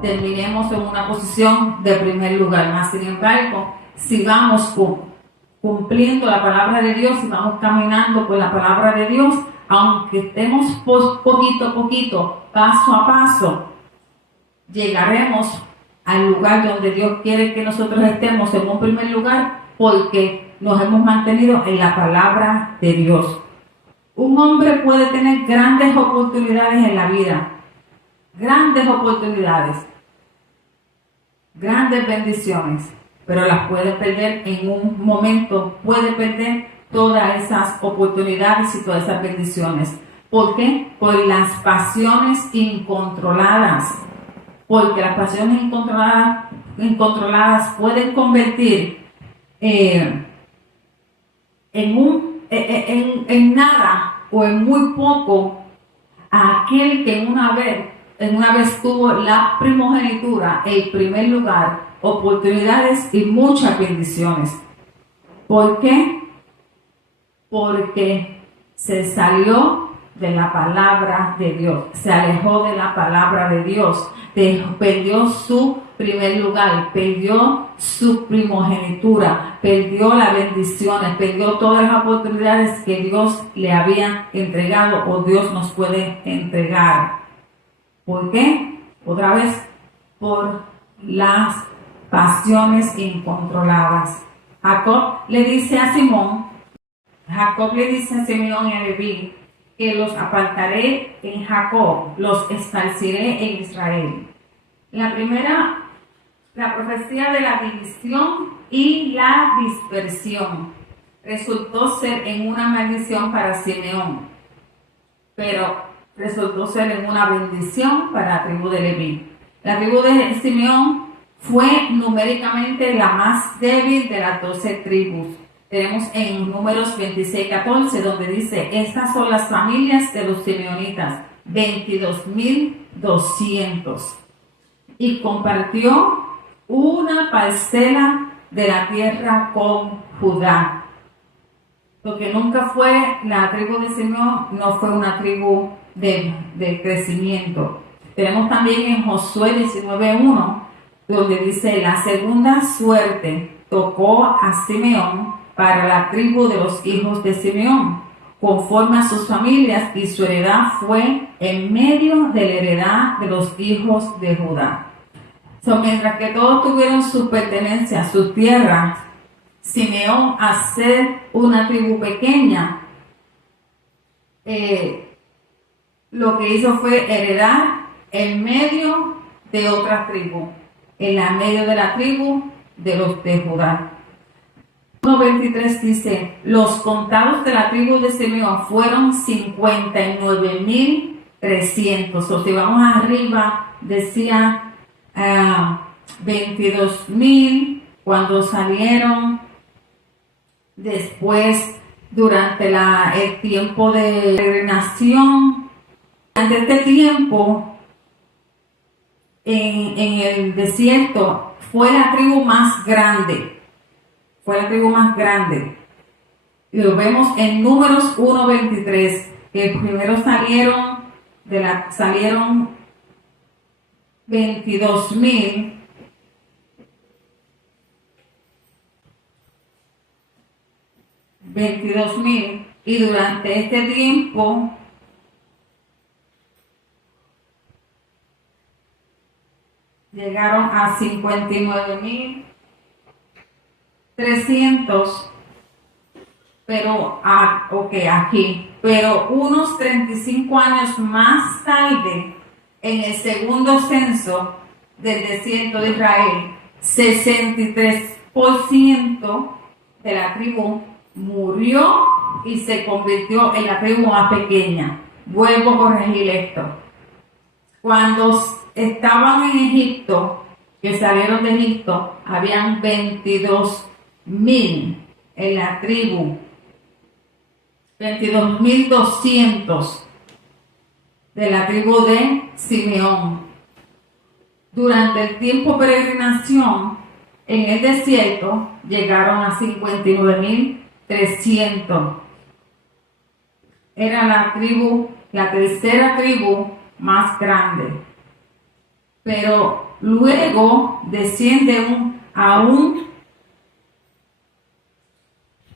terminemos en una posición de primer lugar. Más sin embargo, si vamos cumpliendo la palabra de Dios, si vamos caminando con la palabra de Dios, aunque estemos poquito a poquito, paso a paso, llegaremos al lugar donde Dios quiere que nosotros estemos en un primer lugar, porque nos hemos mantenido en la palabra de Dios. Un hombre puede tener grandes oportunidades en la vida, grandes oportunidades, grandes bendiciones, pero las puede perder en un momento, puede perder todas esas oportunidades y todas esas bendiciones. ¿Por qué? Por las pasiones incontroladas. Porque las pasiones incontroladas pueden convertir en nada o en muy poco a aquel que en una vez tuvo la primogenitura, el primer lugar, oportunidades y muchas bendiciones. ¿Por qué? Porque se salió de la palabra de Dios, se alejó de la palabra de Dios, perdió su primer lugar, perdió su primogenitura, perdió las bendiciones, perdió todas las oportunidades que Dios le había entregado o Dios nos puede entregar. ¿Por qué? Otra vez, por las pasiones incontroladas. Jacob le dice a Simeón y a Leví que los apartaré en Jacob, los esparciré en Israel. La primera, la profecía de la división y la dispersión resultó ser en una maldición para Simeón, pero resultó ser en una bendición para la tribu de Leví. La tribu de Simeón fue numéricamente la más débil de las 12 tribus. Tenemos en Números 26:14, donde dice: estas son las familias de los simeonitas, 22,200. Y compartió una parcela de la tierra con Judá. Porque nunca fue, la tribu de Simeón no fue una tribu de crecimiento. Tenemos también en Josué 19:1, donde dice: la segunda suerte tocó a Simeón para la tribu de los hijos de Simeón, conforme a sus familias, y su heredad fue en medio de la heredad de los hijos de Judá. Mientras que todos tuvieron su pertenencia, su tierra, Simeón, al ser una tribu pequeña, lo que hizo fue heredar en medio de otra tribu, en la medio de la tribu de los de Judá. 1:23 dice: los contados de la tribu de Simeón fueron 59,300. O si vamos arriba, decía 22,000 cuando salieron después durante el tiempo de peregrinación. Durante este tiempo en el desierto fue la tribu más grande. Y lo vemos en Números 1:23, que primero salieron 22,000. Y durante este tiempo llegaron a 59,300, pero unos 35 años más tarde, en el segundo censo del desierto de Israel, 63% de la tribu murió y se convirtió en la tribu más pequeña. Vuelvo a corregir esto. Cuando estaban en Egipto, que salieron de Egipto, habían 22,000 en la tribu, 22,200 de la tribu de Simeón. Durante el tiempo de peregrinación en el desierto llegaron a 59,300. Era la tercera tribu más grande. Pero luego desciende a un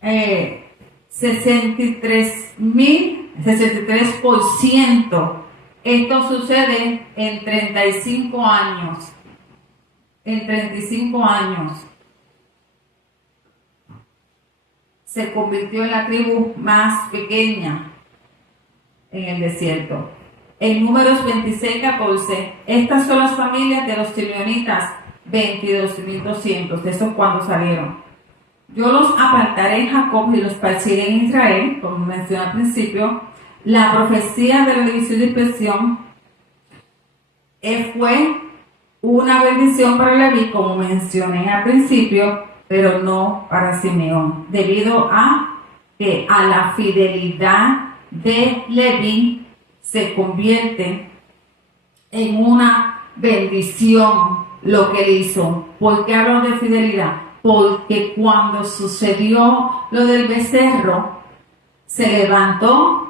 63%. Esto sucede en 35 años. En 35 años se convirtió en la tribu más pequeña en el desierto. En Números 26:14, estas son las familias de los simeonitas, 22.200. Eso es cuando salieron. Yo los apartaré en Jacob y los esparciré en Israel, como mencioné al principio. La profecía de la división y dispersión fue una bendición para Leví, como mencioné al principio, pero no para Simeón, debido a que a la fidelidad de Leví se convierte en una bendición lo que él hizo. ¿Por qué hablo de fidelidad? Porque cuando sucedió lo del becerro, se levantó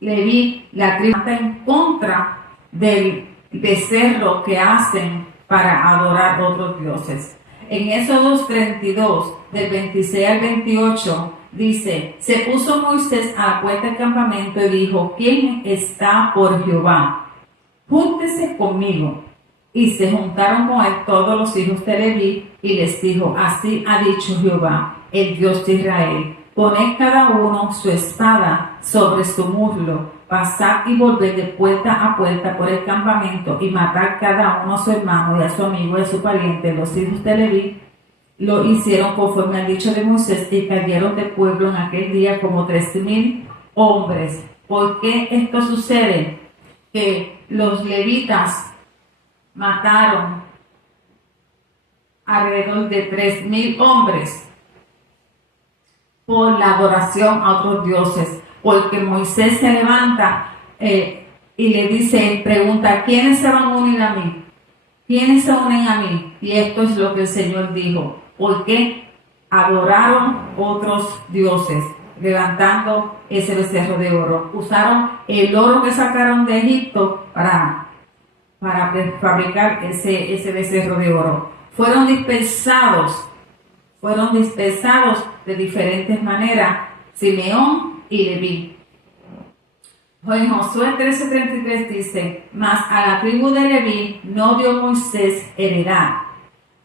Leví, la tribu en contra del becerro que hacen para adorar otros dioses. En Éxodo 32, del 26 al 28, dice: se puso Moisés a la puerta del campamento y dijo: ¿quién está por Jehová? Júntese conmigo. Y se juntaron con él todos los hijos de Leví, y les dijo: así ha dicho Jehová, el Dios de Israel: poned cada uno su espada sobre su muslo, pasad y volved de puerta a puerta por el campamento, y matad cada uno a su hermano y a su amigo y a su pariente. Los hijos de Leví lo hicieron conforme al dicho de Moisés, y cayeron del pueblo en aquel día como 13,000 hombres. ¿Por qué esto sucede? Que los levitas mataron alrededor de 3,000 hombres por la adoración a otros dioses, porque Moisés se levanta y le dice, pregunta: ¿quiénes se van a unir a mí? ¿Quiénes se unen a mí? Y esto es lo que el Señor dijo: porque adoraron otros dioses, levantando ese becerro de oro. Usaron el oro que sacaron de Egipto para fabricar ese becerro de oro. Fueron dispersados de diferentes maneras Simeón y Leví. En Josué 13:33 dice: mas a la tribu de Leví no dio Moisés heredad.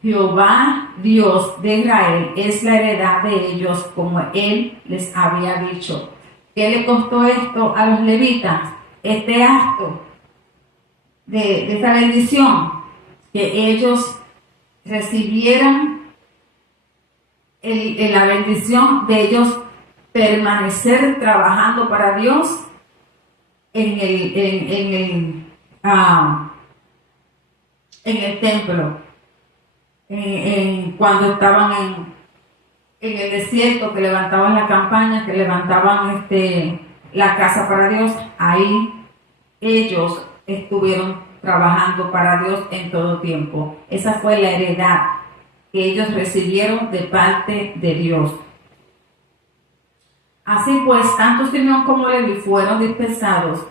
Jehová, Dios de Israel, es la heredad de ellos, como él les había dicho. ¿Qué le costó esto a los levitas? Este acto de esta bendición, que ellos recibieran la bendición de ellos permanecer trabajando para Dios en el templo, cuando estaban en el desierto, que levantaban la campaña, que levantaban la casa para Dios. Ahí ellos estuvieron trabajando para Dios en todo tiempo. Esa fue la heredad que ellos recibieron de parte de Dios. Así pues, tanto Simeón como Leví fueron dispersados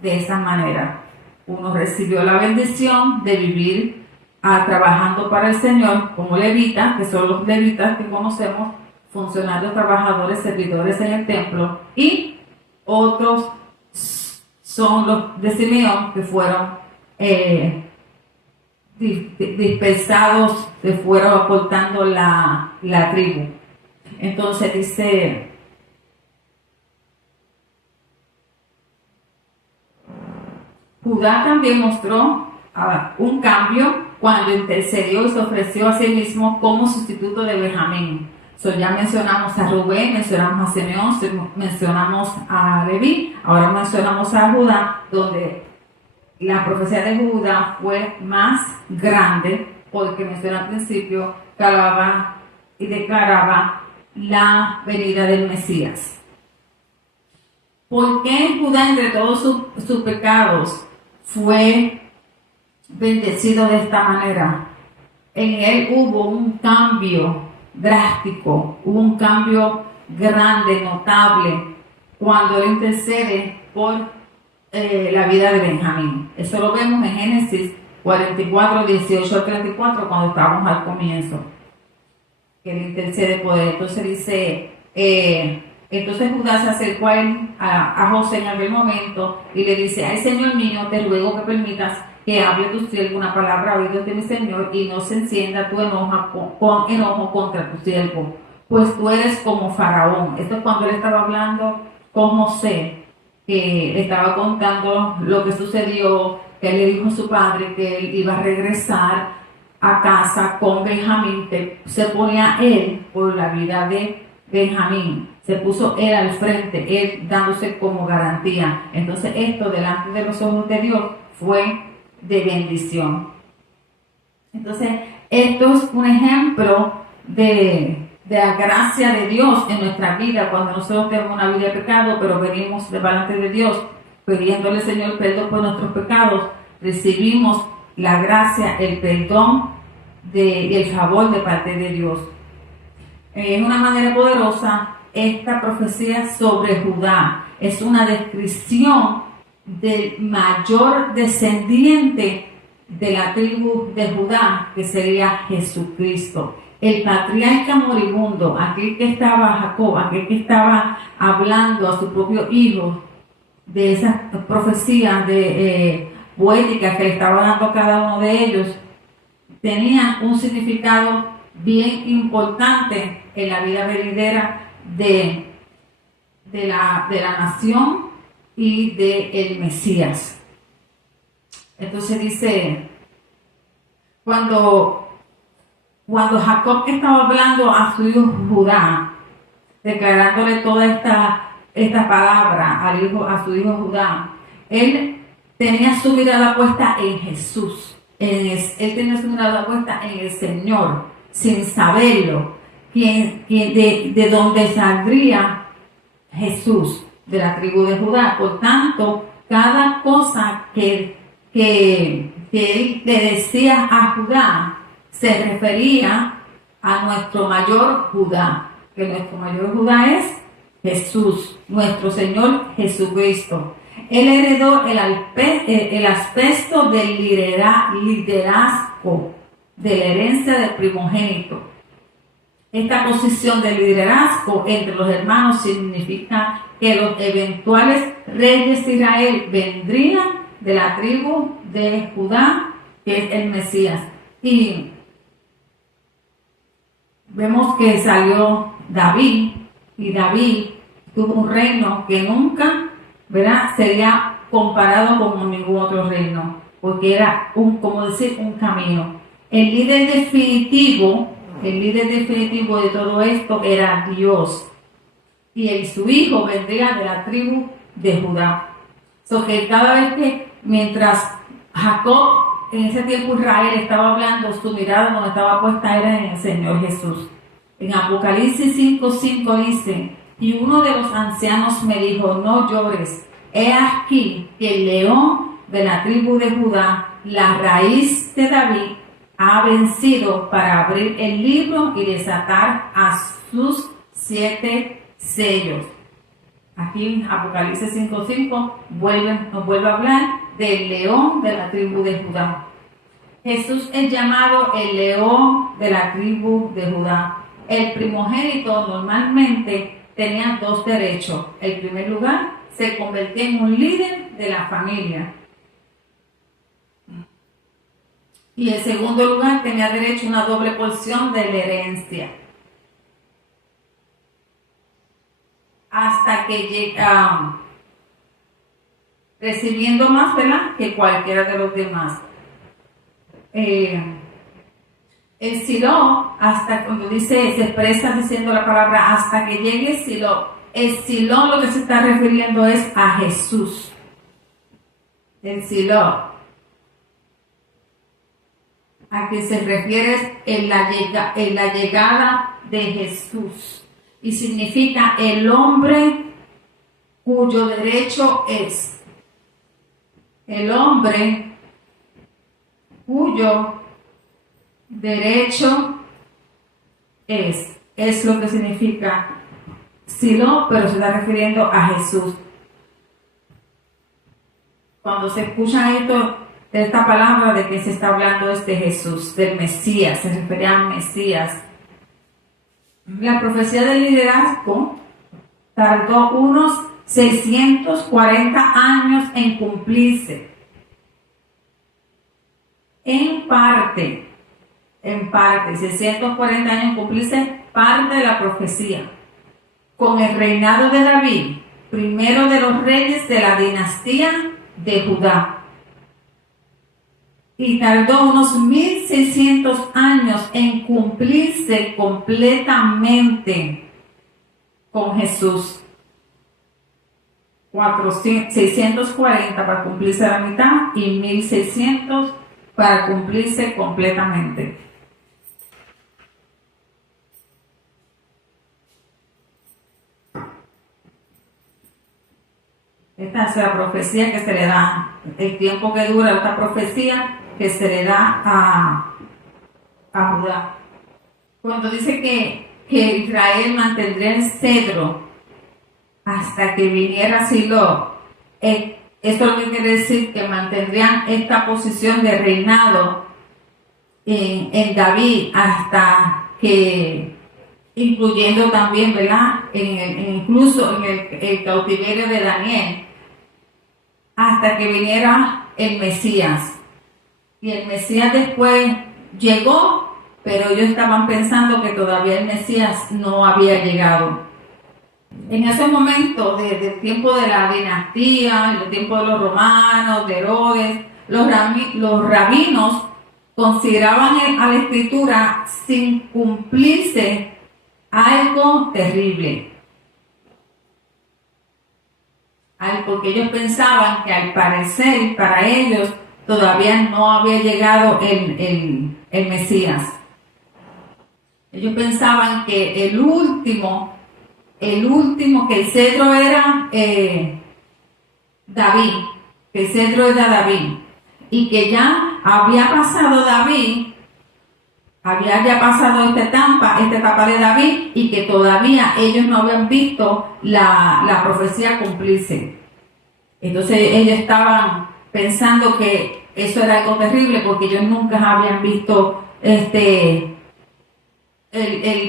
de esa manera. Uno recibió la bendición de vivir trabajando para el Señor como levitas, que son los levitas que conocemos, funcionarios, trabajadores, servidores en el templo, y otros son los de Simeón, que fueron dispersados, se fueron acortando la tribu. Entonces dice: Judá también mostró un cambio cuando intercedió y se ofreció a sí mismo como sustituto de Benjamín. Ya mencionamos a Rubén, mencionamos a Simeón, mencionamos a Leví, ahora mencionamos a Judá, donde la profecía de Judá fue más grande, porque mencioné al principio que hablaba y declaraba la venida del Mesías. ¿Por qué Judá, entre todos sus pecados, fue bendecido de esta manera? En él hubo un cambio drástico, hubo un cambio grande, notable, cuando él intercede por la vida de Benjamín. Eso lo vemos en Génesis 44, 18 al 34, cuando estábamos al comienzo, que él intercede por él. Entonces dice, entonces Judá se acercó a José en aquel momento y le dice: ay, Señor mío, te ruego que permitas que hable tu siervo una palabra a oídos de mi Señor, y no se encienda tu enojo con enojo contra tu siervo, pues tú eres como Faraón. Esto es cuando él estaba hablando con José, que le estaba contando lo que sucedió, que él le dijo a su padre que él iba a regresar a casa con Benjamín, que se ponía él por la vida de Benjamín, se puso él al frente, él dándose como garantía. Entonces esto delante de los ojos de Dios fue de bendición. Entonces esto es un ejemplo de la gracia de Dios en nuestra vida, cuando nosotros tenemos una vida de pecado, pero venimos delante de Dios pidiéndole, Señor, perdón por nuestros pecados, recibimos la gracia, el perdón y el favor de parte de Dios. En una manera poderosa, esta profecía sobre Judá es una descripción del mayor descendiente de la tribu de Judá, que sería Jesucristo. El patriarca moribundo, aquel que estaba Jacob, aquel que estaba hablando a su propio hijo de esas profecías poéticas que le estaba dando a cada uno de ellos, tenía un significado bien importante en la vida venidera de la nación y del Mesías. Entonces dice, cuando Jacob estaba hablando a su hijo Judá, declarándole toda esta palabra a su hijo Judá, él tenía su mirada puesta en Jesús. Él tenía su mirada puesta en el Señor, sin saberlo, de donde saldría Jesús, de la tribu de Judá. Por tanto, cada cosa que él le decía a Judá se refería a nuestro mayor Judá, que nuestro mayor Judá es Jesús, nuestro Señor Jesucristo. Él heredó el aspecto del liderazgo, de la herencia del primogénito. Esta posición de liderazgo entre los hermanos significa que los eventuales reyes de Israel vendrían de la tribu de Judá, que es el Mesías. Y vemos que salió David, y David tuvo un reino que nunca, ¿verdad?, sería comparado con ningún otro reino, porque era un camino. El líder definitivo de todo esto era Dios, y su hijo vendría de la tribu de Judá. Que cada vez mientras Jacob, en ese tiempo Israel, estaba hablando, su mirada donde estaba puesta era en el Señor Jesús. En Apocalipsis 5:5 dice: y uno de los ancianos me dijo: no llores, he aquí que el león de la tribu de Judá, la raíz de David, ha vencido para abrir el libro y desatar a sus 7 sellos. Aquí en Apocalipsis 5:5 nos vuelve a hablar del león de la tribu de Judá. Jesús es llamado el león de la tribu de Judá. El primogénito normalmente tenía 2 derechos. En primer lugar, se convertía en un líder de la familia. Y en segundo lugar, tenía derecho a una doble porción de la herencia. Hasta que llega recibiendo más, ¿verdad?, que cualquiera de los demás. El Silo, hasta cuando se expresa diciendo la palabra hasta que llegue Silo, el Silo lo que se está refiriendo es a Jesús. El Silo, a que se refiere en la llegada de Jesús. Y significa el hombre cuyo derecho es. El hombre cuyo derecho es. Es lo que significa Silo, pero se está refiriendo a Jesús. Cuando se escucha esto, esta palabra de que se está hablando es de Jesús, del Mesías, se refería al Mesías. La profecía del liderazgo tardó unos 640 años en cumplirse. En parte, 640 años en cumplirse parte de la profecía. Con el reinado de David, primero de los reyes de la dinastía de Judá. Y tardó unos 1600 años en cumplirse completamente con Jesús. 640 para cumplirse la mitad y 1600 para cumplirse completamente. Esta es la profecía que se le da, el tiempo que dura esta profecía que se le da a Judá. Cuando dice que Israel mantendría el cedro hasta que viniera Silo, esto lo que quiere decir que mantendrían esta posición de reinado en David hasta que, incluyendo también, ¿verdad? Incluso en el cautiverio de Daniel, hasta que viniera el Mesías. Y el Mesías después llegó, pero ellos estaban pensando que todavía el Mesías no había llegado. En ese momento, del tiempo de la dinastía, en el tiempo de los romanos, de Herodes, los rabinos consideraban a la escritura sin cumplirse algo terrible. Porque ellos pensaban que al parecer para ellos todavía no había llegado el Mesías. Ellos pensaban que el último, que el cetro era David, que el cetro era David, y que ya había pasado David, había ya pasado esta etapa de David, y que todavía ellos no habían visto la profecía cumplirse. Entonces ellos estaban pensando que eso era algo terrible porque ellos nunca habían visto el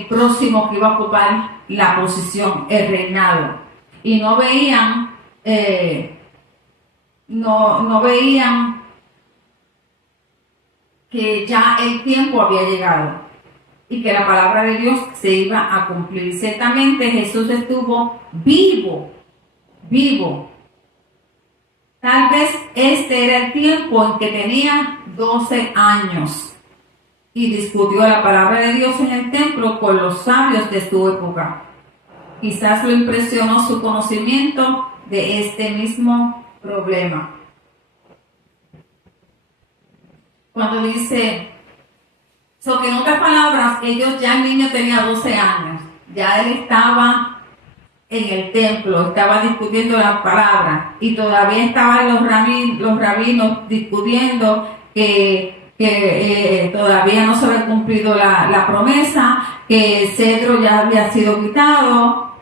próximo que iba a ocupar la posición, el reinado. Y no veían, no veían que ya el tiempo había llegado y que la palabra de Dios se iba a cumplir. Ciertamente Jesús estuvo vivo. Tal vez este era el tiempo en que tenía 12 años y discutió la palabra de Dios en el templo con los sabios de su época. Quizás lo impresionó su conocimiento de este mismo problema. Cuando dice, que en otras palabras, el niño tenía 12 años, ya él estaba en el templo, estaba discutiendo la palabra y todavía estaban los rabinos discutiendo que todavía no se había cumplido la promesa, que el cetro ya había sido quitado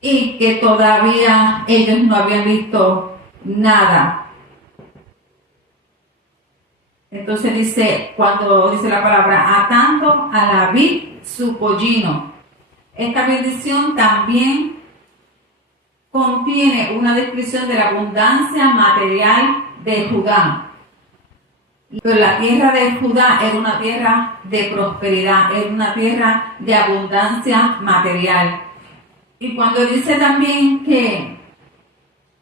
y que todavía ellos no habían visto nada. Entonces dice, cuando dice la palabra, atando a la vid su pollino. Esta bendición también contiene una descripción de la abundancia material de Judá. Pero la tierra de Judá era una tierra de prosperidad, era una tierra de abundancia material. Y cuando dice también que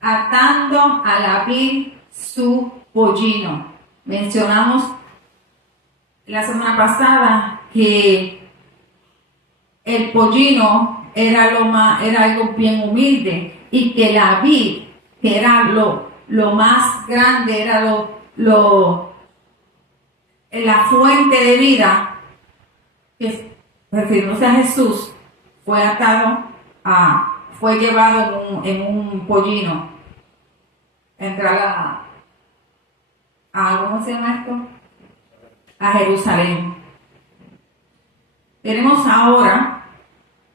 atando a la vid su pollino, mencionamos la semana pasada que el pollino era algo bien humilde y que la vid, que era lo más grande, era la fuente de vida, que refiriéndose a Jesús, fue llevado en un pollino, entrar ¿cómo se llama esto? A Jerusalén.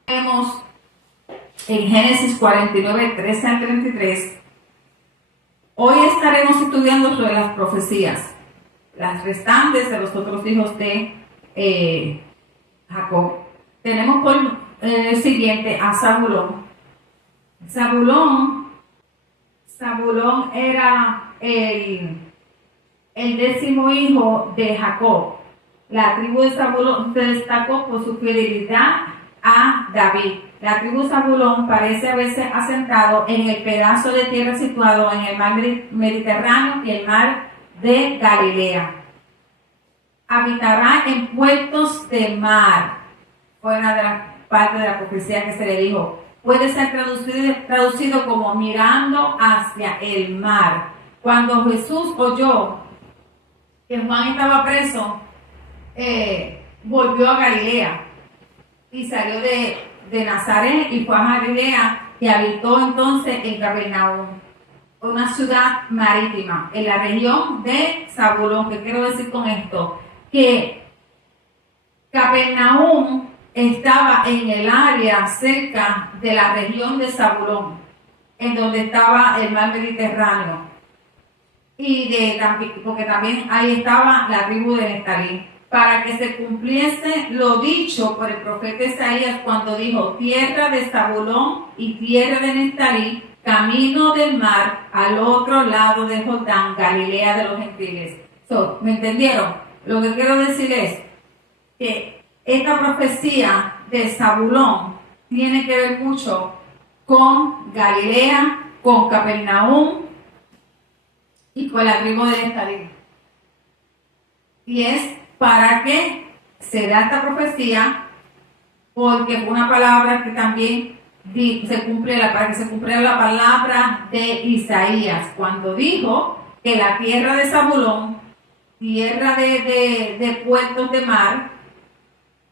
Vemos en Génesis 49, 13 al 33, Hoy estaremos estudiando sobre las profecías, las restantes de los otros hijos de Jacob. Tenemos por siguiente a Zabulón. Zabulón era el 10º hijo de Jacob. La tribu de Zabulón se destacó por su fidelidad a David. La tribu de Zabulón parece haberse asentado en el pedazo de tierra situado en el mar Mediterráneo y el mar de Galilea. Habitará en puertos de mar. Fue una de las partes de la profecía que se le dijo. Puede ser traducido como mirando hacia el mar. Cuando Jesús oyó que Juan estaba preso, volvió a Galilea y salió de Nazaret y fue a Galilea y habitó entonces en Capernaum, una ciudad marítima en la región de Zabulón. ¿Qué quiero decir con esto? Que Capernaum estaba en el área cerca de la región de Zabulón, en donde estaba el mar Mediterráneo, y porque también ahí estaba la tribu de Neftalí, para que se cumpliese lo dicho por el profeta Isaías cuando dijo: tierra de Zabulón y tierra de Neftalí, camino del mar, al otro lado del Jordán, Galilea de los gentiles. ¿Me entendieron? Lo que quiero decir es que esta profecía de Zabulón tiene que ver mucho con Galilea, con Capernaum y con la tribu de Neftalí. Y es para que se da esta profecía, porque fue una palabra que también para que se cumpliera la palabra de Isaías, cuando dijo que la tierra de Zabulón, tierra de puertos de mar,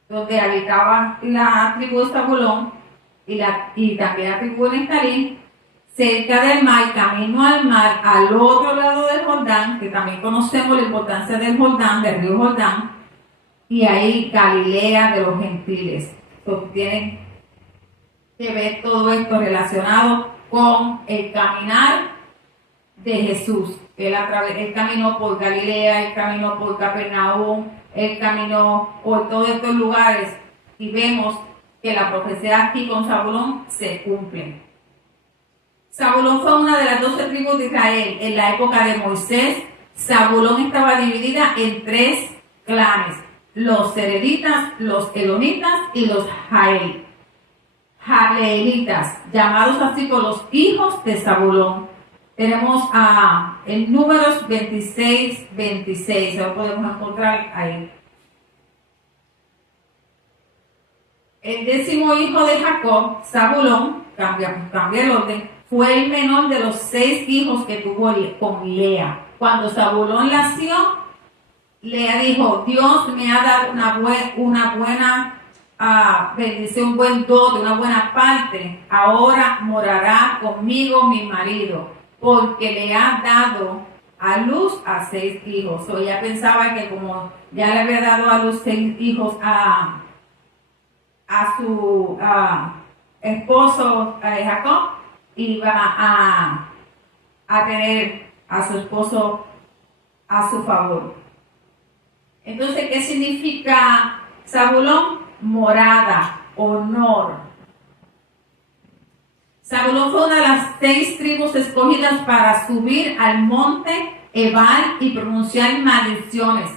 donde habitaba la tribu de Zabulón y también la tribu de Neftalí, cerca del mar, camino al mar, al otro lado del Jordán, que también conocemos la importancia del Jordán, del río Jordán, y ahí Galilea de los gentiles. Entonces tienen que ver todo esto relacionado con el caminar de Jesús. Él caminó por Galilea, él caminó por Capernaum, él caminó por todos estos lugares, y vemos que la profecía aquí con Zabulón se cumple. Zabulón fue una de las 12 tribus de Israel. En la época de Moisés, Zabulón estaba dividida en 3 clanes: los sereditas, los elonitas y los jaleelitas, llamados así por los hijos de Zabulón. Tenemos en Números 26, lo podemos encontrar ahí. El 10º hijo de Jacob, Zabulón, cambia el orden, fue el menor de los 6 hijos que tuvo con Lea. Cuando Zabulón nació, Lea dijo: Dios me ha dado una buena bendición, un buen dote, una buena parte. Ahora morará conmigo mi marido, porque le ha dado a luz a 6 hijos. Ella pensaba que como ya le había dado a luz 6 hijos a su esposo Jacob, iba a tener a su esposo a su favor. Entonces, ¿qué significa Zabulón? Morada, honor. Zabulón fue una de las 6 tribus escogidas para subir al monte Ebal y pronunciar maldiciones.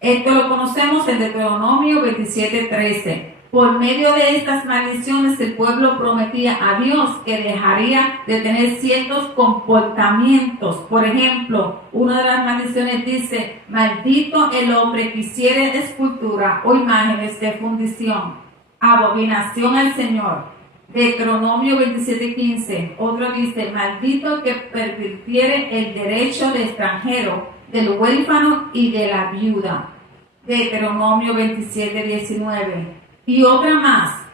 Esto lo conocemos en Deuteronomio 27:13. Por medio de estas maldiciones, el pueblo prometía a Dios que dejaría de tener ciertos comportamientos. Por ejemplo, una de las maldiciones dice: maldito el hombre que hiciere escultura o imágenes de fundición, abominación al Señor. Deuteronomio 27:15. Otro dice: maldito el que pervirtiere el derecho del extranjero, del huérfano y de la viuda. Deuteronomio 27:19. Y otra más: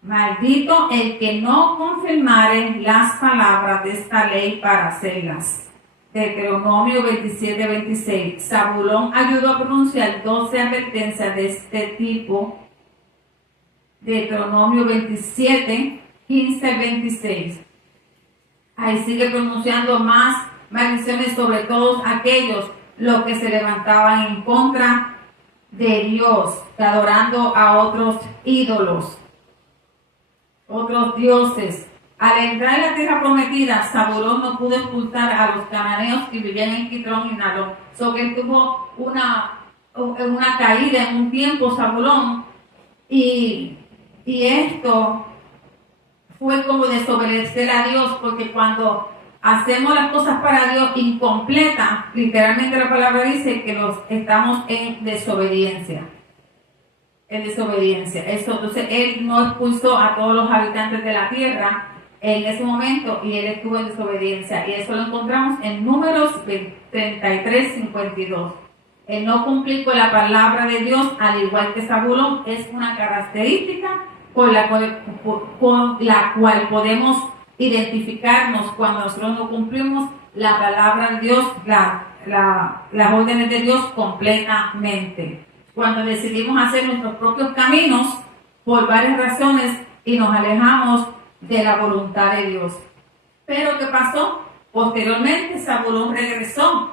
maldito el que no confirmare las palabras de esta ley para hacerlas. Deuteronomio 27:26. Zabulón ayudó a pronunciar 12 advertencias de este tipo. Deuteronomio 27:15-26. Ahí sigue pronunciando más maldiciones sobre todos aquellos los que se levantaban en contra de Dios, adorando a otros ídolos, otros dioses. Al entrar en la tierra prometida, Zabulón no pudo expulsar a los cananeos que vivían en Quitrón y Nalón. Que él tuvo una caída en un tiempo, Zabulón, y esto fue como desobedecer a Dios, porque cuando hacemos las cosas para Dios incompletas, literalmente la palabra dice que estamos en desobediencia. En desobediencia. Entonces él no expulsó a todos los habitantes de la tierra en ese momento y él estuvo en desobediencia. Y eso lo encontramos en Números 33:52. El no cumplir con la palabra de Dios, al igual que Zabulón, es una característica con la cual podemos identificarnos cuando nosotros no cumplimos la palabra de Dios, las órdenes de Dios completamente. Cuando decidimos hacer nuestros propios caminos por varias razones y nos alejamos de la voluntad de Dios. Pero ¿qué pasó? Posteriormente Zabulón regresó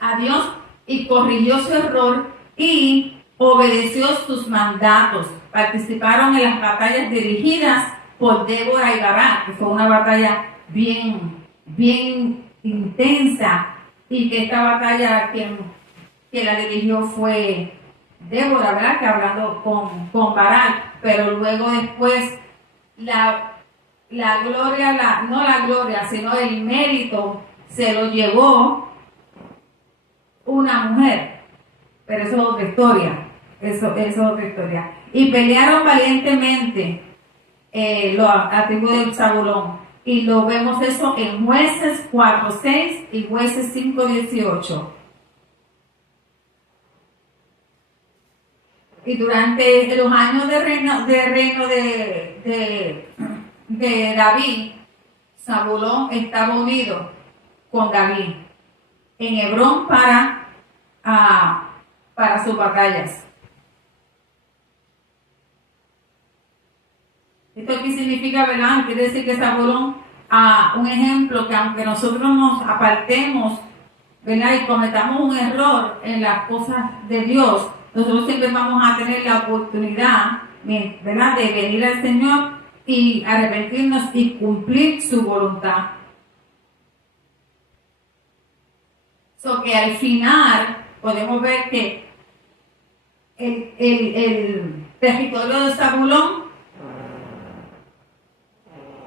a Dios y corrigió su error y obedeció sus mandatos. Participaron en las batallas dirigidas por Débora y Barak, que fue una batalla bien intensa, y que esta batalla que la dirigió fue Débora, ¿verdad? Que hablando con Barak, pero luego después la gloria, no la gloria, sino el mérito se lo llevó una mujer. Pero eso es otra historia. Eso es otra historia. Y pelearon valientemente los atributos de Zabulón. Y lo vemos eso en Jueces 4:6 y Jueces 5:18. Y durante los años de reino de David, Zabulón estaba unido con David en Hebrón para sus batallas. ¿Esto qué significa, verdad? Quiere decir que Zabulón, un ejemplo, que aunque nosotros nos apartemos, ¿verdad?, y cometamos un error en las cosas de Dios, nosotros siempre vamos a tener la oportunidad, ¿verdad?, de venir al Señor y arrepentirnos y cumplir su voluntad. Que al final podemos ver que el territorio de Zabulón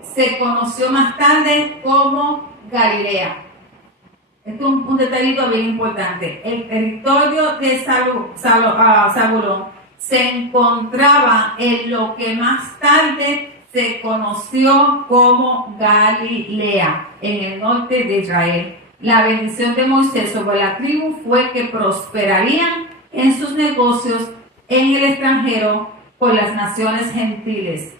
se conoció más tarde como Galilea. Esto es un detallito bien importante. El territorio de Zabulón se encontraba en lo que más tarde se conoció como Galilea, en el norte de Israel. La bendición de Moisés sobre la tribu fue que prosperarían en sus negocios en el extranjero con las naciones gentiles.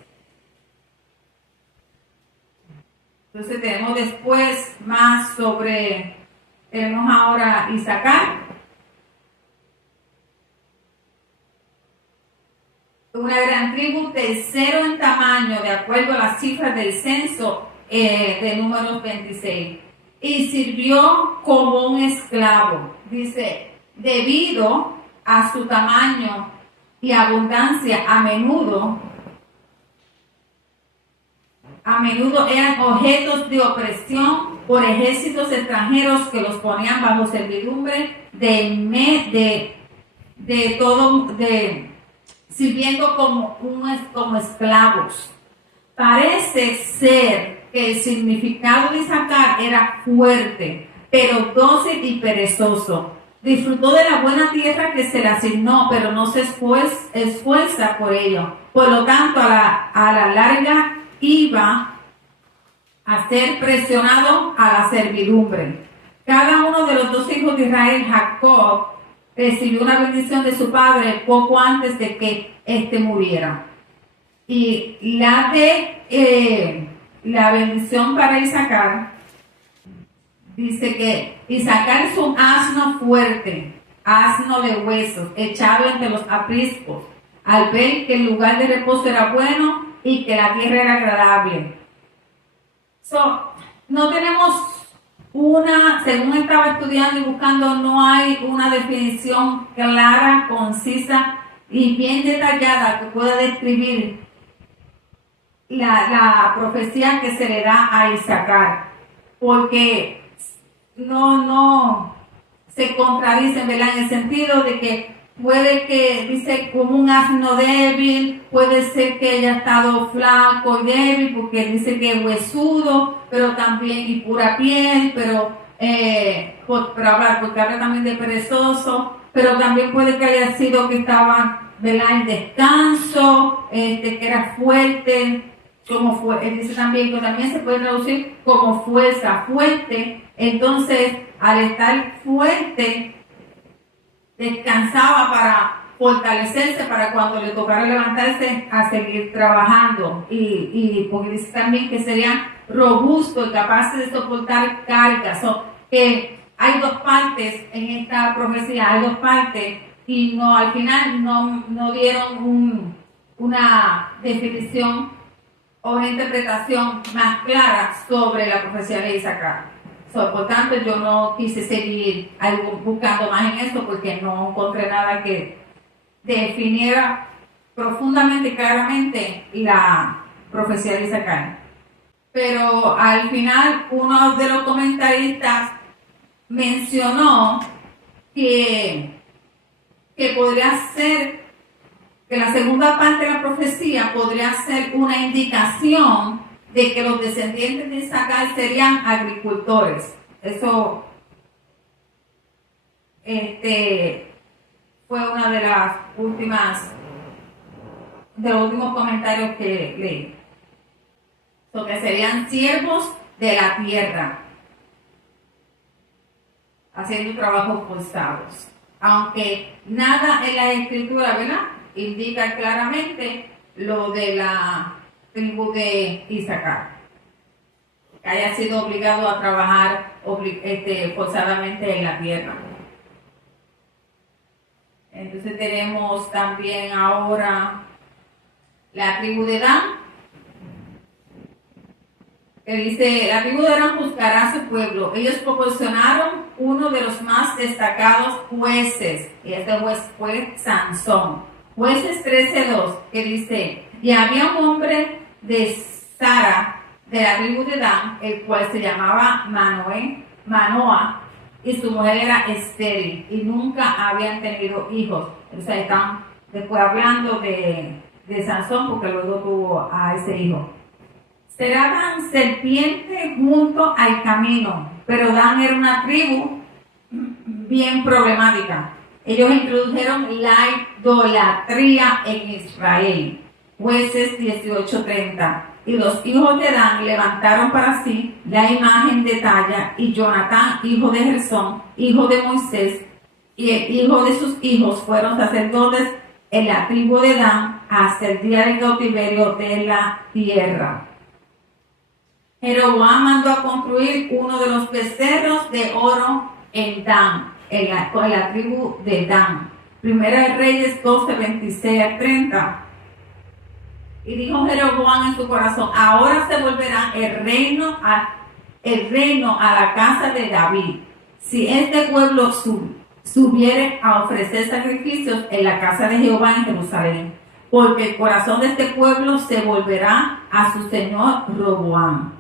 Entonces tenemos después más tenemos ahora Isaacar, una gran tribu, tercero en tamaño de acuerdo a las cifras del censo de Números 26. Y sirvió como un esclavo. Dice, debido a su tamaño y abundancia, a menudo eran objetos de opresión por ejércitos extranjeros que los ponían bajo servidumbre sirviendo como esclavos. Parece ser que el significado de Isaacar era fuerte, pero dócil y perezoso. Disfrutó de la buena tierra que se le asignó, pero no se esfuerza por ello. Por lo tanto, a la larga iba a ser presionado a la servidumbre. Cada uno de los dos hijos de Israel, Jacob, recibió una bendición de su padre poco antes de que éste muriera. Y la bendición para Isaacar dice que Isaacar es un asno fuerte, asno de huesos, echado entre los apriscos, al ver que el lugar de reposo era bueno y que la tierra era agradable. No tenemos según estaba estudiando y buscando, no hay una definición clara, concisa y bien detallada que pueda describir la profecía que se le da a Isaacar, porque no se contradicen, ¿verdad? En el sentido de que puede que, dice, como un asno débil, puede ser que haya estado flaco y débil, porque dice que es huesudo, pero también, y pura piel, porque habla también de perezoso, pero también puede que haya sido que estaba, ¿verdad?, en descanso, que era fuerte, como fue, él dice también que también se puede traducir como fuerza, fuerte. Entonces, al estar fuerte, descansaba para fortalecerse para cuando le tocara levantarse a seguir trabajando. Y porque dice también que serían robustos y capaces de soportar cargas. Que hay dos partes en esta profecía, hay dos partes, y no, al final no dieron una definición o una interpretación más clara sobre la profecía de Isaacar. Por tanto, yo no quise seguir buscando más en esto porque no encontré nada que definiera profundamente y claramente la profecía de Isaacar. Pero al final, uno de los comentaristas mencionó que podría ser que la segunda parte de la profecía podría ser una indicación de que los descendientes de Isaacar serían agricultores. Eso fue una de las de los últimos comentarios que leí. Que serían siervos de la tierra, haciendo trabajos forzados. Aunque nada en la escritura, ¿verdad?, indica claramente lo de la tribu de Isaacar, que haya sido obligado a trabajar forzadamente en la tierra. Entonces tenemos también ahora la tribu de Dan, que dice: la tribu de Dan buscará a su pueblo. Ellos proporcionaron uno de los más destacados jueces, y este juez fue Sansón. Jueces 13:2, que dice: y había un hombre de Sara, de la tribu de Dan, el cual se llamaba Manoa, y su mujer era estéril, y nunca habían tenido hijos. O sea, están después hablando de Sansón, porque luego tuvo a ese hijo. Será Dan serpiente junto al camino, pero Dan era una tribu bien problemática. Ellos introdujeron la idolatría en Israel. Jueces 18:30. Y los hijos de Dan levantaron para sí la imagen de talla, y Jonatán, hijo de Gersón, hijo de Moisés, y el hijo de sus hijos fueron sacerdotes en la tribu de Dan hasta el día del cautiverio de la tierra. Jeroboam mandó a construir uno de los becerros de oro en Dan, en la tribu de Dan. Primera de Reyes 12:26-30. Y dijo Jeroboam en su corazón: ahora se volverá el reino a la casa de David, si este pueblo subiere a ofrecer sacrificios en la casa de Jehová en Jerusalén, porque el corazón de este pueblo se volverá a su señor Roboam,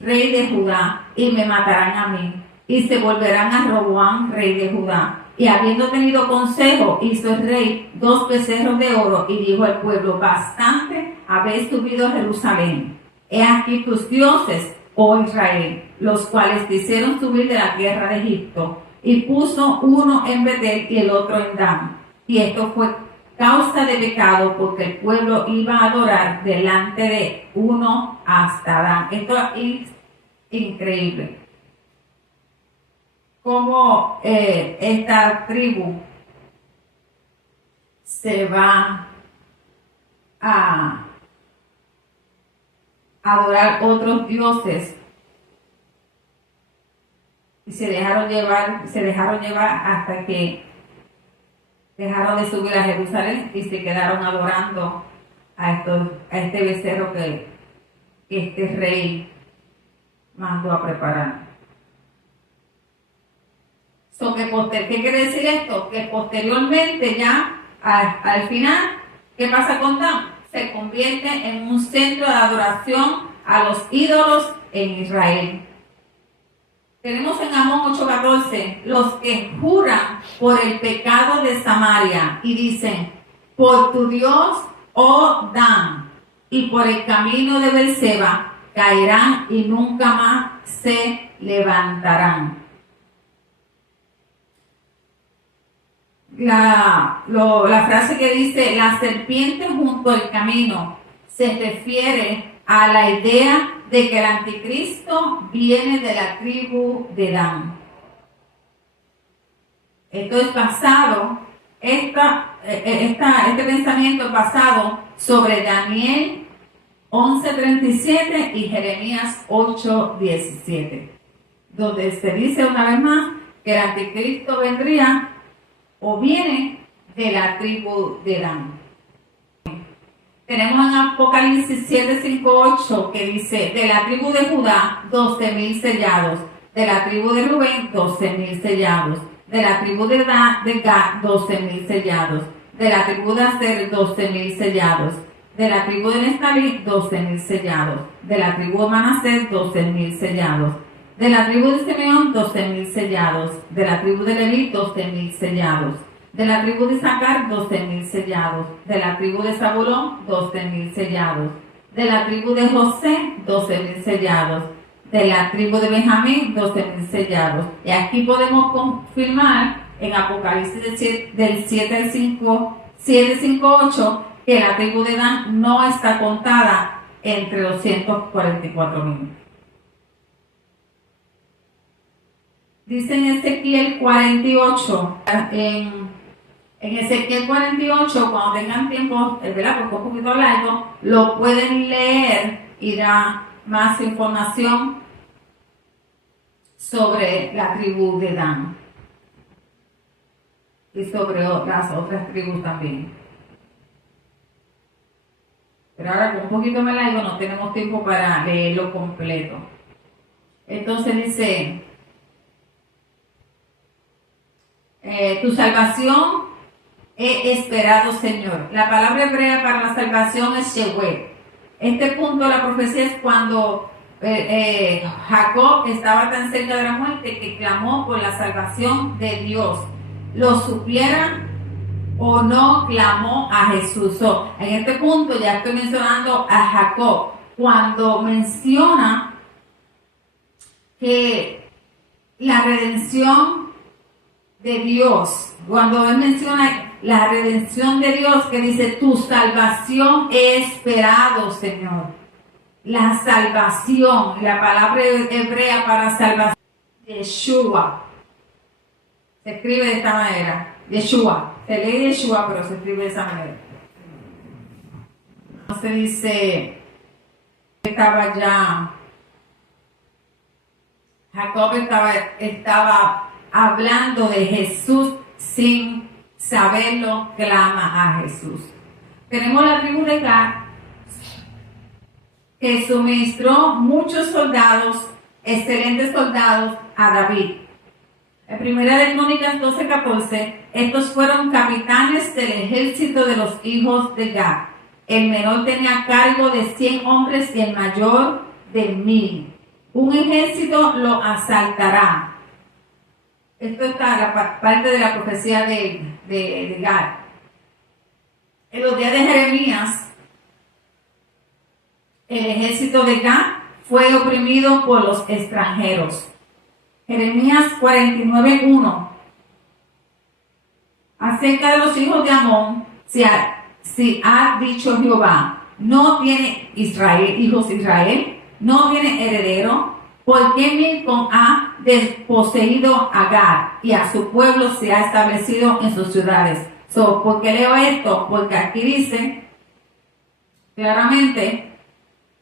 rey de Judá, y me matarán a mí, y se volverán a Roboam, rey de Judá. Y habiendo tenido consejo, hizo el rey 2 becerros de oro, y dijo al pueblo: bastante habéis subido a Jerusalén. He aquí tus dioses, oh Israel, los cuales te hicieron subir de la tierra de Egipto. Y puso uno en Betel y el otro en Dan. Y esto fue causa de pecado, porque el pueblo iba a adorar delante de uno hasta Dan. Esto es increíble. Cómo esta tribu se va a adorar otros dioses y se dejaron llevar hasta que dejaron de subir a Jerusalén y se quedaron adorando a este becerro que este rey mandó a preparar. ¿Qué quiere decir esto? Que posteriormente ya, al final, ¿qué pasa con Dan? Se convierte en un centro de adoración a los ídolos en Israel. Tenemos en Amós 8:14, los que juran por el pecado de Samaria y dicen, por tu Dios, oh Dan, y por el camino de Beerseba, caerán y nunca más se levantarán. La frase que dice, la serpiente junto al camino, se refiere a la idea de que el anticristo viene de la tribu de Dan. Esto es basado, este pensamiento es basado sobre Daniel 11:37 y Jeremías 8:17, donde se dice una vez más que el anticristo vendría o viene de la tribu de Dan. Tenemos en Apocalipsis 7:5-8 que dice, de la tribu de Judá 12,000 sellados, de la tribu de Rubén 12,000 sellados, de la tribu de Gad 12,000 sellados, de la tribu de Aser 12,000 sellados, de la tribu de Neftalí 12,000 sellados, de la tribu de Manasés 12,000 sellados, de la tribu de Simeón 12,000 sellados, de la tribu de Leví 12,000 sellados, de la tribu de Isaacar 12,000 sellados, de la tribu de Zabulón 12,000 sellados, de la tribu de José 12,000 sellados, de la tribu de Benjamín 12,000 sellados. Y aquí podemos confirmar en Apocalipsis del 7:5-8 que la tribu de Dan no está contada entre los 144,000. Dice en Ezequiel 48, en Ezequiel 48, cuando tengan tiempo, ¿verdad? Porque es un poquito largo, lo pueden leer y da más información sobre la tribu de Dan y sobre las otras tribus también. Pero ahora con un poquito más largo no tenemos tiempo para leerlo completo. Entonces dice, tu salvación he esperado, Señor. La palabra hebrea para la salvación es Shewe. Este punto de la profecía es cuando Jacob estaba tan cerca de la muerte que clamó por la salvación de Dios. Lo supiera o no, clamó a Jesús. En este punto ya estoy mencionando a Jacob. Cuando menciona que la redención de Dios, cuando él menciona la redención de Dios, que dice, tu salvación he esperado, Señor. La salvación, la palabra hebrea para salvación, Yeshua, se escribe de esta manera, Yeshua, se lee Yeshua, pero se escribe de esa manera. Entonces dice, Jacob estaba hablando de Jesús sin saberlo, clama a Jesús. Tenemos la tribu de Gad, que suministró muchos soldados, excelentes soldados, a David. En Primera de Crónicas 12:14, estos fueron capitanes del ejército de los hijos de Gad. El menor tenía cargo de 100 hombres y el mayor de 1,000. Un ejército lo asaltará. Esto está la parte de la profecía de Gad. En los días de Jeremías, el ejército de Gad fue oprimido por los extranjeros. Jeremías 49:1. Acerca de los hijos de Amón, si ha dicho Jehová, no tiene hijos Israel, no tiene heredero, ¿por qué Milcom ha desposeído a Gad y a su pueblo se ha establecido en sus ciudades? ¿Por qué leo esto? Porque aquí dice claramente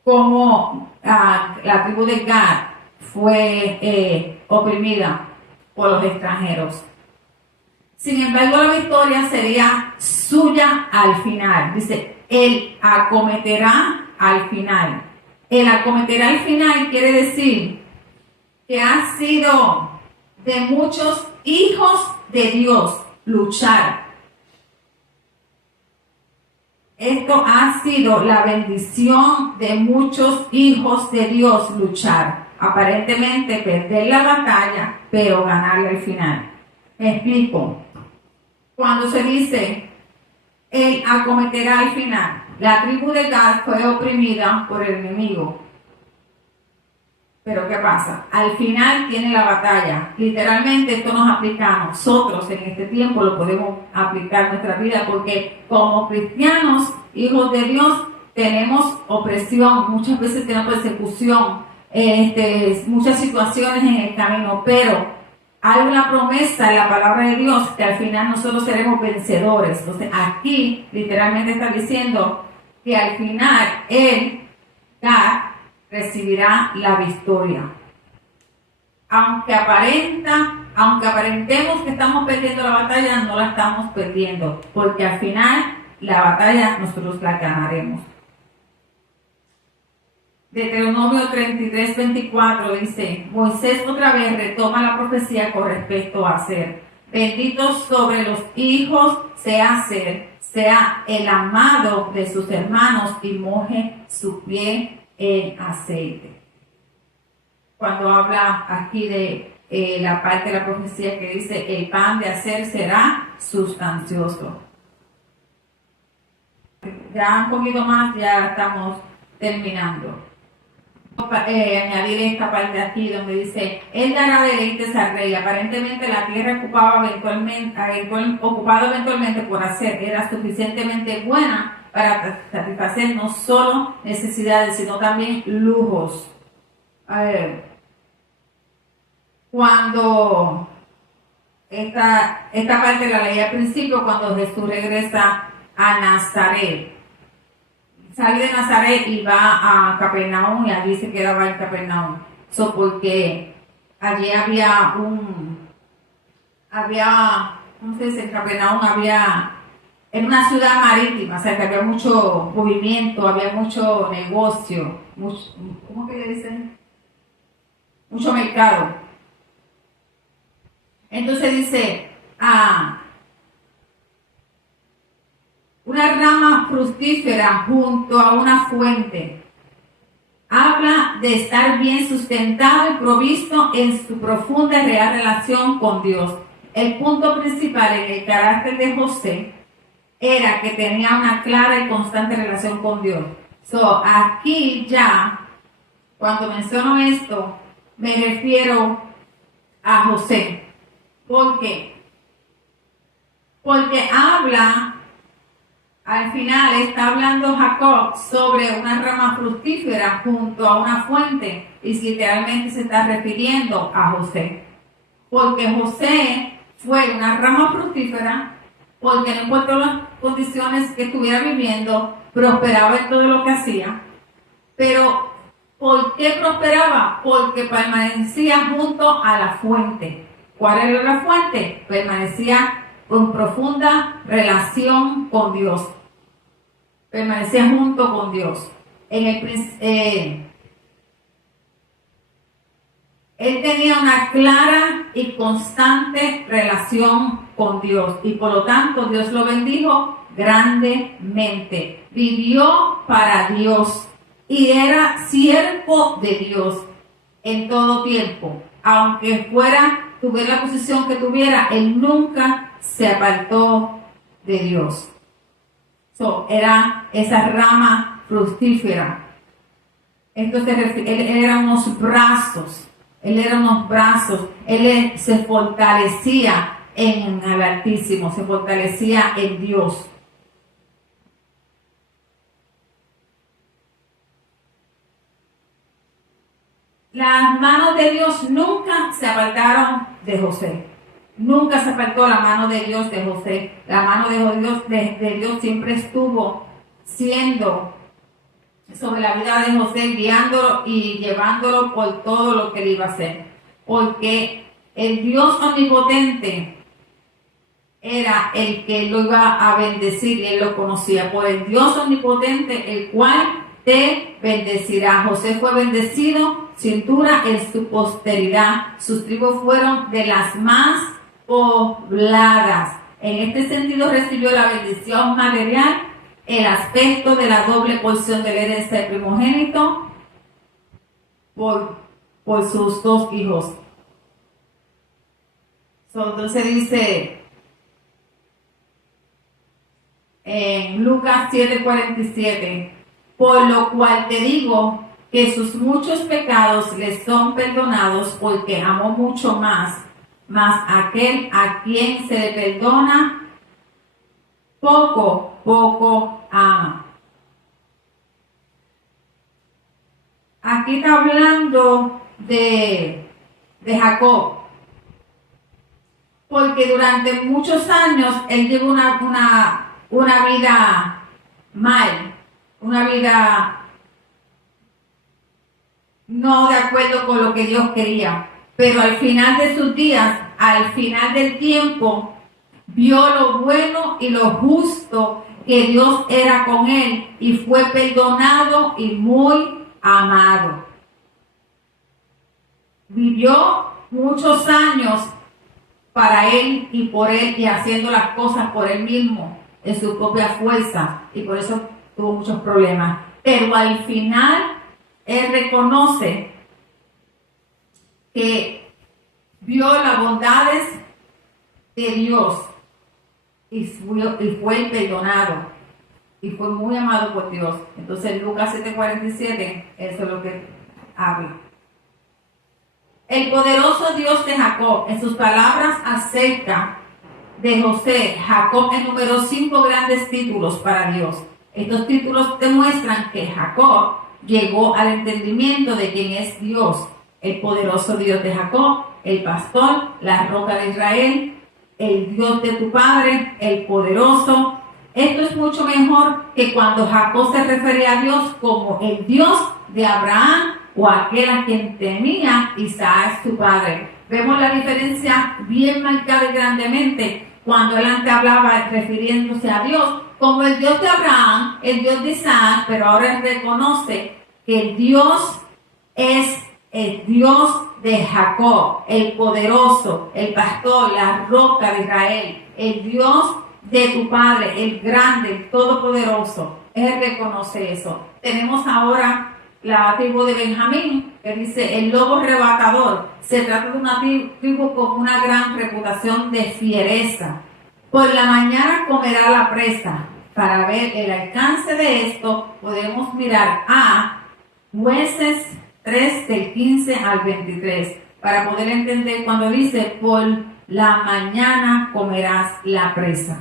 cómo la tribu de Gad fue oprimida por los extranjeros. Sin embargo, la victoria sería suya al final. Dice, él acometerá al final. El acometerá al final quiere decir que ha sido de muchos hijos de Dios luchar. Esto ha sido la bendición de muchos hijos de Dios luchar. Aparentemente perder la batalla, pero ganarla al final. Me explico. Cuando se dice, él acometerá al final. La tribu de Gad fue oprimida por el enemigo. Pero ¿qué pasa? Al final tiene la batalla. Literalmente esto nos aplica a nosotros en este tiempo, lo podemos aplicar en nuestra vida porque como cristianos, hijos de Dios, tenemos opresión, muchas veces tenemos persecución, muchas situaciones en el camino, pero hay una promesa en la palabra de Dios que al final nosotros seremos vencedores. Entonces aquí literalmente está diciendo que al final Él, God, recibirá la victoria. Aunque aparentemos que estamos perdiendo la batalla, no la estamos perdiendo, porque al final la batalla nosotros la ganaremos. Deuteronomio 33:24 dice, Moisés otra vez retoma la profecía con respecto a Ser. Bendito sobre los hijos sea Ser, sea el amado de sus hermanos y moje su pie en aceite. Cuando habla aquí de la parte de la profecía que dice, el pan de Aser será sustancioso. Ya un poquito más, ya estamos terminando. Añadir esta parte aquí donde dice, él dará deleites al rey. Aparentemente la tierra ocupada eventualmente por Aser era suficientemente buena para satisfacer no solo necesidades, sino también lujos. Cuando esta parte la leí al principio, cuando Jesús regresa a Nazaret. Sale de Nazaret y va a Capernaum y allí se quedaba en Capernaum. Porque allí ¿cómo se dice? En Capernaum en una ciudad marítima, o sea que había mucho movimiento, había mucho negocio, ¿cómo que le dicen? Mucho mercado. Entonces dice, una rama fructífera junto a una fuente. Habla de estar bien sustentado y provisto en su profunda y real relación con Dios. El punto principal en el carácter de José era que tenía una clara y constante relación con Dios. Aquí ya, cuando menciono esto, me refiero a José. ¿Por qué? Porque al final está hablando Jacob sobre una rama fructífera junto a una fuente y literalmente se está refiriendo a José. Porque José fue una rama fructífera porque no importa las condiciones que estuviera viviendo, prosperaba en todo lo que hacía. Pero, ¿por qué prosperaba? Porque permanecía junto a la fuente. ¿Cuál era la fuente? Permanecía con profunda relación con Dios. Permanecía junto con Dios. Él tenía una clara y constante relación con Dios y por lo tanto Dios lo bendijo grandemente. Vivió para Dios y era siervo de Dios en todo tiempo. Aunque tuviera la posición que tuviera, él nunca se apartó de Dios. Era esa rama fructífera. Entonces él era unos brazos. Él se fortalecía en el Altísimo, se fortalecía en Dios. Las manos de Dios nunca se apartaron de José. Nunca se apartó la mano de Dios de José. La mano de Dios siempre estuvo siendo sobre la vida de José, guiándolo y llevándolo por todo lo que él iba a hacer. Porque el Dios omnipotente era el que lo iba a bendecir y él lo conocía. Por el Dios omnipotente, el cual te bendecirá. José fue bendecido, cintura en su posteridad. Sus tribus fueron de las más pobladas. En este sentido recibió la bendición material, el aspecto de la doble porción de la herencia del primogénito por sus dos hijos. Entonces dice en Lucas 7:47, por lo cual te digo que sus muchos pecados les son perdonados porque amó mucho más aquel a quien se le perdona poco ama. Aquí está hablando de Jacob, porque durante muchos años él llevó una vida mal, una vida no de acuerdo con lo que Dios quería, pero al final de sus días, al final del tiempo, vio lo bueno y lo justo que Dios era con él y fue perdonado y muy amado. Vivió muchos años para él y por él y haciendo las cosas por él mismo en su propia fuerza y por eso tuvo muchos problemas. Pero al final él reconoce que vio las bondades de Dios y fue perdonado y fue muy amado por Dios. Entonces Lucas 7:47, eso es lo que habla. El poderoso Dios de Jacob, en sus palabras acerca de José, Jacob enumeró 5 grandes títulos para Dios. Estos títulos demuestran que Jacob llegó al entendimiento de quién es Dios, el poderoso Dios de Jacob, el pastor, la roca de Israel, el Dios de tu padre, el poderoso. Esto es mucho mejor que cuando Jacob se refería a Dios como el Dios de Abraham o aquel a quien temía Isaac su padre. Vemos la diferencia bien marcada y grandemente cuando él antes hablaba refiriéndose a Dios como el Dios de Abraham, el Dios de Isaac, pero ahora él reconoce que el Dios es el Dios de Jacob, el poderoso, el pastor, la roca de Israel, el Dios de tu padre, el grande, el todopoderoso. Él reconoce eso. Tenemos ahora la tribu de Benjamín, que dice el lobo arrebatador. Se trata de una tribu con una gran reputación de fiereza. Por la mañana comerá la presa. Para ver el alcance de esto, podemos mirar a Jueces 3 del 15 al 23, para poder entender cuando dice por la mañana comerás la presa.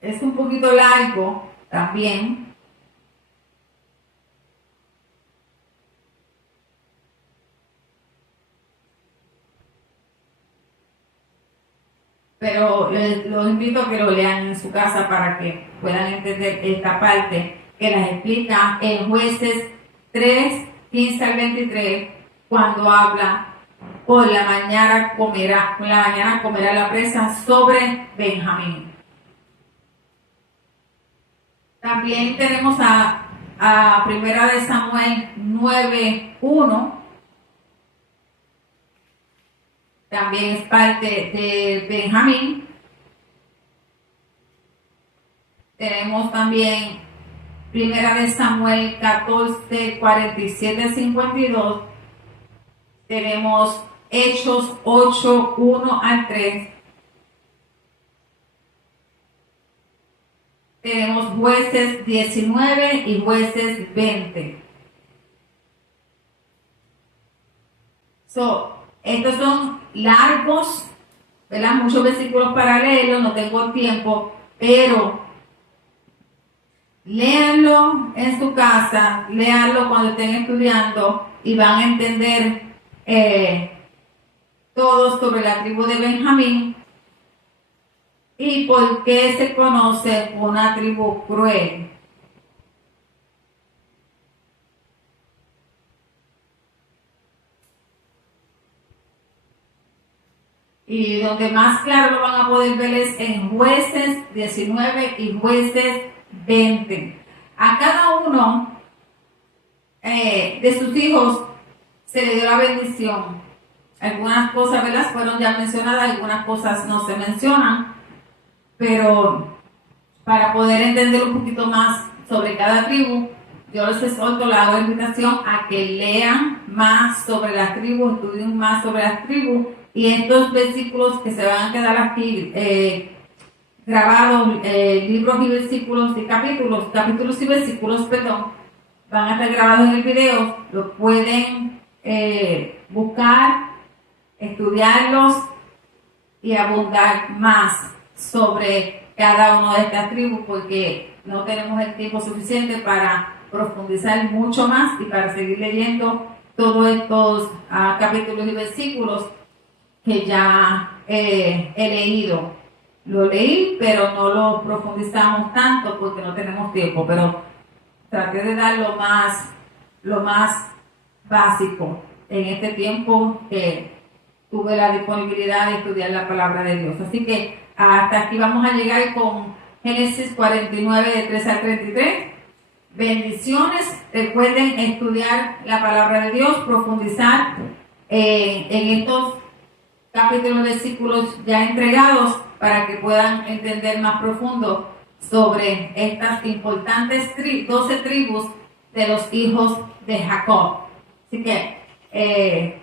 Es un poquito largo también. Pero los invito a que lo lean en su casa para que puedan entender esta parte que las explica en Jueces 3, 15 al 23, cuando habla por la mañana comerá la presa sobre Benjamín. También tenemos a Primera de Samuel 9:1. También es parte de Benjamín. Tenemos también Primera de Samuel 14, 47, 52. Tenemos Hechos 8, 1 al 3. Tenemos Jueces 19 y Jueces 20. Estos son largos, ¿verdad? Muchos versículos para leerlos, no tengo tiempo, pero léanlo en su casa, léanlo cuando estén estudiando y van a entender todo sobre la tribu de Benjamín y por qué se conoce una tribu cruel. Y donde más claro lo van a poder ver es en Jueces 19 y Jueces 20. A cada uno de sus hijos se le dio la bendición. Algunas cosas, ¿verdad?, fueron ya mencionadas, algunas cosas no se mencionan, pero para poder entender un poquito más sobre cada tribu, yo les exhorto, le hago la invitación a que lean más sobre las tribus, estudien más sobre las tribus, y estos versículos que se van a quedar aquí grabados, libros y versículos y capítulos y versículos, perdón, van a estar grabados en el video, lo pueden buscar, estudiarlos y abundar más sobre cada una de estas tribus, porque no tenemos el tiempo suficiente para profundizar mucho más y para seguir leyendo todos estos capítulos y versículos que ya he leído. Lo leí, pero no lo profundizamos tanto porque no tenemos tiempo, pero traté de dar lo más básico en este tiempo que tuve la disponibilidad de estudiar la palabra de Dios. Así que hasta aquí vamos a llegar con Génesis 49, de 3 al 33. Bendiciones. Recuerden estudiar la palabra de Dios, profundizar en estos capítulos, versículos ya entregados, para que puedan entender más profundo sobre estas importantes 12 tribus de los hijos de Jacob. Así que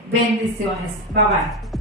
bendiciones. Bye bye.